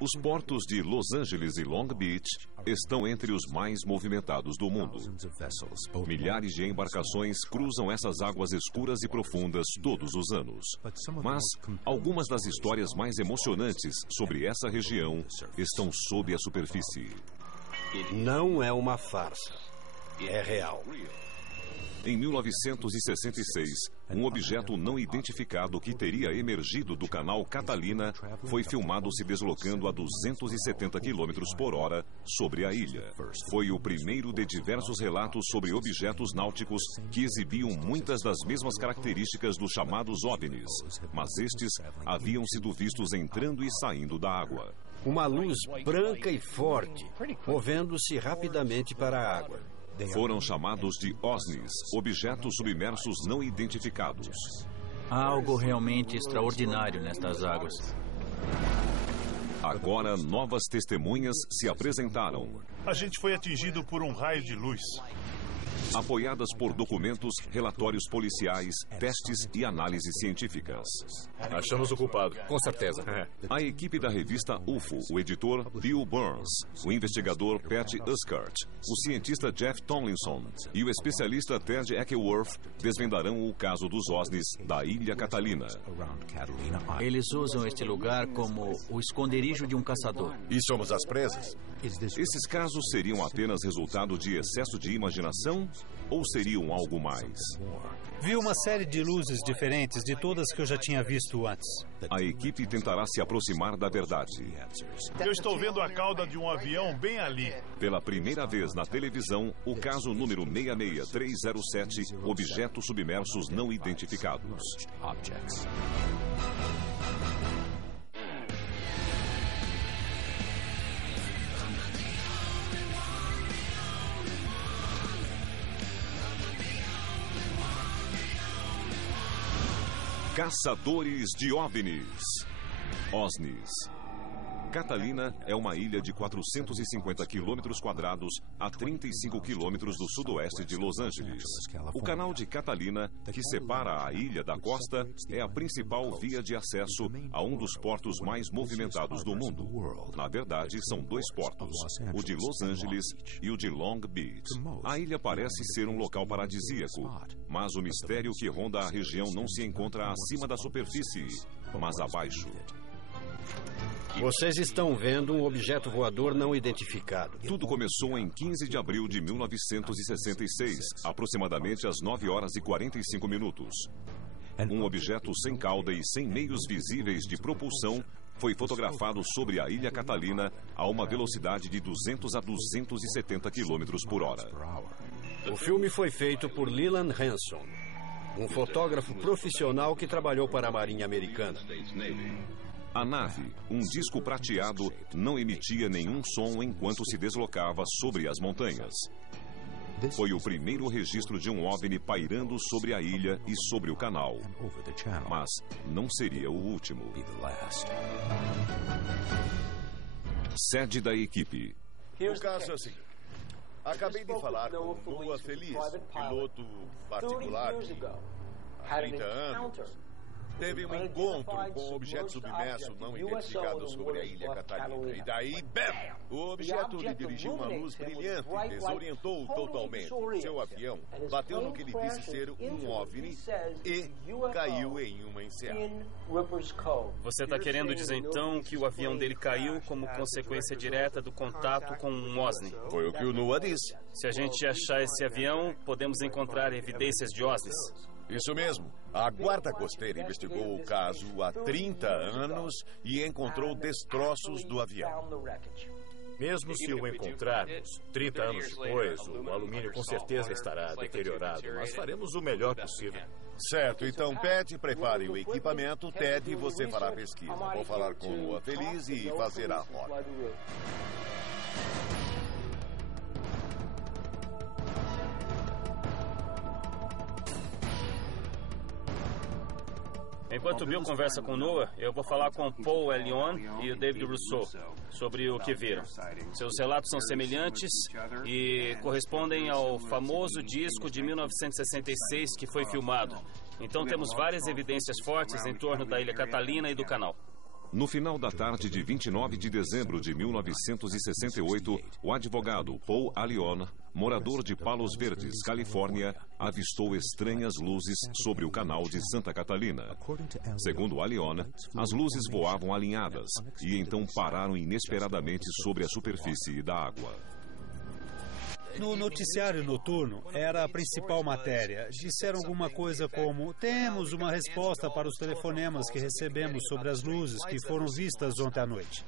Os portos de Los Angeles e Long Beach estão entre os mais movimentados do mundo. Milhares de embarcações cruzam essas águas escuras e profundas todos os anos. Mas algumas das histórias mais emocionantes sobre essa região estão sob a superfície. Não é uma farsa. É real. Em 1966, um objeto não identificado que teria emergido do canal Catalina foi filmado se deslocando a 270 km por hora sobre a ilha. Foi o primeiro de diversos relatos sobre objetos náuticos que exibiam muitas das mesmas características dos chamados OVNIs, mas estes haviam sido vistos entrando e saindo da água. Uma luz branca e forte, movendo-se rapidamente para a água. Foram chamados de OSNIs, objetos submersos não identificados. Há algo realmente extraordinário nestas águas. Agora, novas testemunhas se apresentaram. A gente foi atingido por um raio de luz. Apoiadas por documentos, relatórios policiais, testes e análises científicas. Achamos o culpado, com certeza. A equipe da revista UFO, o editor Bill Burns, o investigador Pat Uskart, o cientista Jeff Tomlinson e o especialista Ted Eckworth desvendarão o caso dos OSNIs da Ilha Catalina. Eles usam este lugar como o esconderijo de um caçador. E somos as presas? Esses casos seriam apenas resultado de excesso de imaginação ou seriam algo mais? Vi uma série de luzes diferentes de todas que eu já tinha visto antes. A equipe tentará se aproximar da verdade. Eu estou vendo a cauda de um avião bem ali. Pela primeira vez na televisão, o caso número 66307, objetos submersos não identificados. Caçadores de OVNIs. OSNIs. Catalina é uma ilha de 450 quilômetros quadrados a 35 quilômetros do sudoeste de Los Angeles. O canal de Catalina, que separa a ilha da costa, é a principal via de acesso a um dos portos mais movimentados do mundo. Na verdade, são dois portos, o de Los Angeles e o de Long Beach. A ilha parece ser um local paradisíaco, mas o mistério que ronda a região não se encontra acima da superfície, mas abaixo. Vocês estão vendo um objeto voador não identificado. Tudo começou em 15 de abril de 1966, aproximadamente às 9 horas e 45 minutos. Um objeto sem cauda e sem meios visíveis de propulsão foi fotografado sobre a Ilha Catalina a uma velocidade de 200 a 270 km por hora. O filme foi feito por Leland Hanson, um fotógrafo profissional que trabalhou para a Marinha Americana. A nave, um disco prateado, não emitia nenhum som enquanto se deslocava sobre as montanhas. Foi o primeiro registro de um OVNI pairando sobre a ilha e sobre o canal. Mas não seria o último. Sede da equipe. O caso é assim. Acabei de falar com Noah Feliz, piloto particular há 30 anos. Teve um encontro com um objeto submerso não identificado sobre a Ilha Catalina. E daí, BAM! O objeto lhe dirigiu uma luz brilhante, desorientou totalmente. Seu avião bateu no que ele disse ser um OVNI e caiu em uma enseada. Você está querendo dizer então que o avião dele caiu como consequência direta do contato com um OSNI? Foi o que o Noah disse. Se a gente achar esse avião, podemos encontrar evidências de OSNIs. Isso mesmo. A Guarda Costeira investigou o caso há 30 anos e encontrou destroços do avião. Mesmo se o encontrarmos 30 anos depois, o alumínio com certeza estará deteriorado, mas faremos o melhor possível. Certo, então Pat, prepare o equipamento. Ted, você fará a pesquisa. Vou falar com o Feliz e fazer a rota. Enquanto o Bill conversa com o Noah, eu vou falar com o Paul Elion e o David Rousseau sobre o que viram. Seus relatos são semelhantes e correspondem ao famoso disco de 1966 que foi filmado. Então temos várias evidências fortes em torno da Ilha Catalina e do canal. No final da tarde de 29 de dezembro de 1968, o advogado Paul Allione, morador de Palos Verdes, Califórnia, avistou estranhas luzes sobre o canal de Santa Catalina. Segundo Allione, as luzes voavam alinhadas e então pararam inesperadamente sobre a superfície da água. No noticiário noturno, era a principal matéria. Disseram alguma coisa como: temos uma resposta para os telefonemas que recebemos sobre as luzes que foram vistas ontem à noite.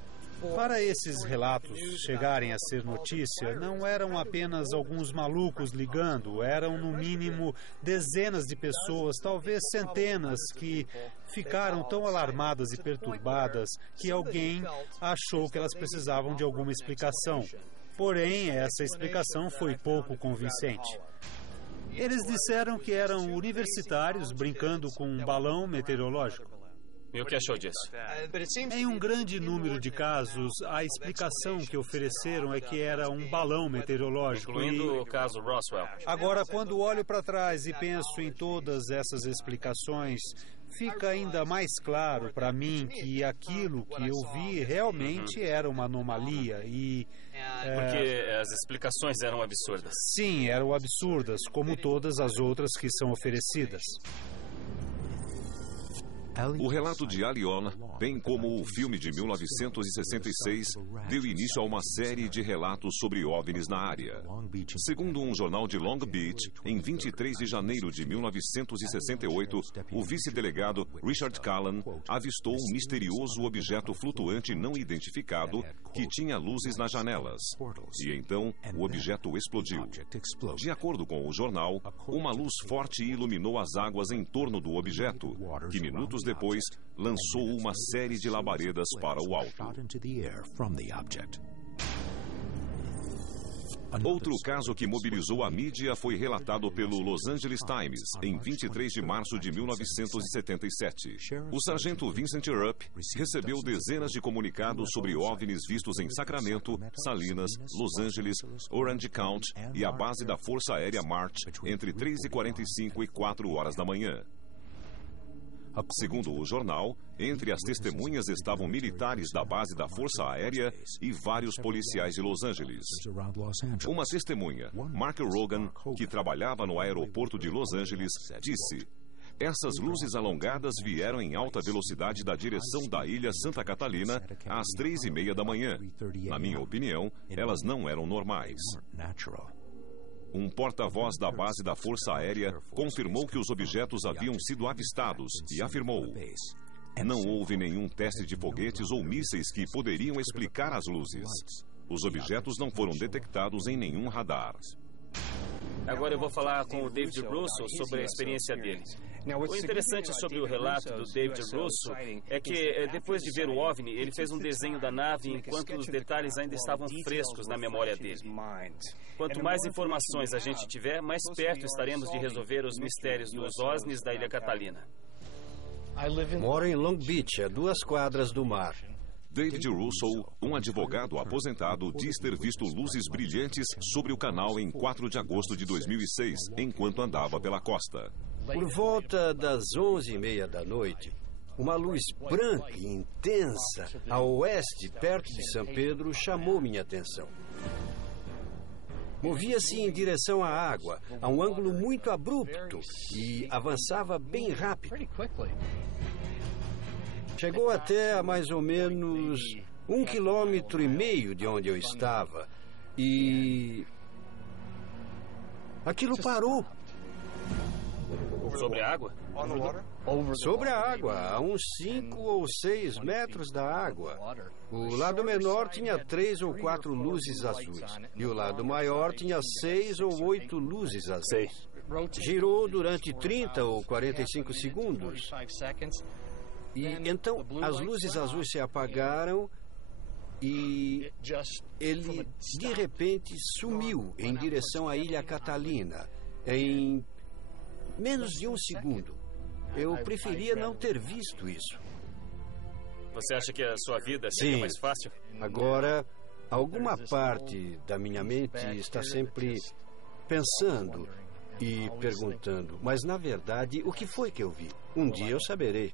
Para esses relatos chegarem a ser notícia, não eram apenas alguns malucos ligando, eram no mínimo dezenas de pessoas, talvez centenas, que ficaram tão alarmadas e perturbadas que alguém achou que elas precisavam de alguma explicação. Porém, essa explicação foi pouco convincente. Eles disseram que eram universitários brincando com um balão meteorológico. E o que achou disso? Em um grande número de casos, a explicação que ofereceram é que era um balão meteorológico. Incluindo o caso Roswell. Agora, quando olho para trás e penso em todas essas explicações, fica ainda mais claro para mim que aquilo que eu vi realmente era uma anomalia e... Porque as explicações eram absurdas. Sim, eram absurdas, como todas as outras que são oferecidas. O relato de Allione, bem como o filme de 1966, deu início a uma série de relatos sobre OVNIs na área. Segundo um jornal de Long Beach, em 23 de janeiro de 1968, o vice-delegado Richard Callan avistou um misterioso objeto flutuante não identificado que tinha luzes nas janelas. E então, o objeto explodiu. De acordo com o jornal, uma luz forte iluminou as águas em torno do objeto, que minutos depois lançou uma série de labaredas para o alto. Outro caso que mobilizou a mídia foi relatado pelo Los Angeles Times em 23 de março de 1977. O sargento Vincent Erup recebeu dezenas de comunicados sobre OVNIs vistos em Sacramento, Salinas, Los Angeles, Orange County e a base da Força Aérea March entre 3h45 e 4 horas da manhã. Segundo o jornal, entre as testemunhas estavam militares da base da Força Aérea e vários policiais de Los Angeles. Uma testemunha, Mark Rogan, que trabalhava no aeroporto de Los Angeles, disse: essas luzes alongadas vieram em alta velocidade da direção da ilha Santa Catalina às 3h30 da manhã. Na minha opinião, elas não eram normais. Um porta-voz da base da Força Aérea confirmou que os objetos haviam sido avistados e afirmou: não houve nenhum teste de foguetes ou mísseis que poderiam explicar as luzes. Os objetos não foram detectados em nenhum radar. Agora eu vou falar com o David Russo sobre a experiência dele. O interessante sobre o relato do David Russo é que, depois de ver o OVNI, ele fez um desenho da nave enquanto os detalhes ainda estavam frescos na memória dele. Quanto mais informações a gente tiver, mais perto estaremos de resolver os mistérios dos OVNIs da Ilha Catalina. Moro em Long Beach, a 2 quadras do mar. David Russo, um advogado aposentado, diz ter visto luzes brilhantes sobre o canal em 4 de agosto de 2006, enquanto andava pela costa. Por volta das 11h30 da noite, uma luz branca e intensa a oeste, perto de São Pedro, chamou minha atenção. Movia-se em direção à água, a um ângulo muito abrupto, e avançava bem rápido. Chegou até a mais ou menos 1,5 km de onde eu estava, e aquilo parou. Sobre a água? Sobre a água, a uns 5 ou 6 metros da água. O lado menor tinha 3 ou 4 luzes azuis, e o lado maior tinha 6 ou 8 luzes azuis. Girou durante 30 ou 45 segundos. E então as luzes azuis se apagaram e ele de repente sumiu em direção à Ilha Catalina em menos de 1 segundo. Eu preferia não ter visto isso. Você acha que a sua vida seria mais fácil? Agora, alguma parte da minha mente está sempre pensando e perguntando, mas na verdade, o que foi que eu vi? Um dia eu saberei.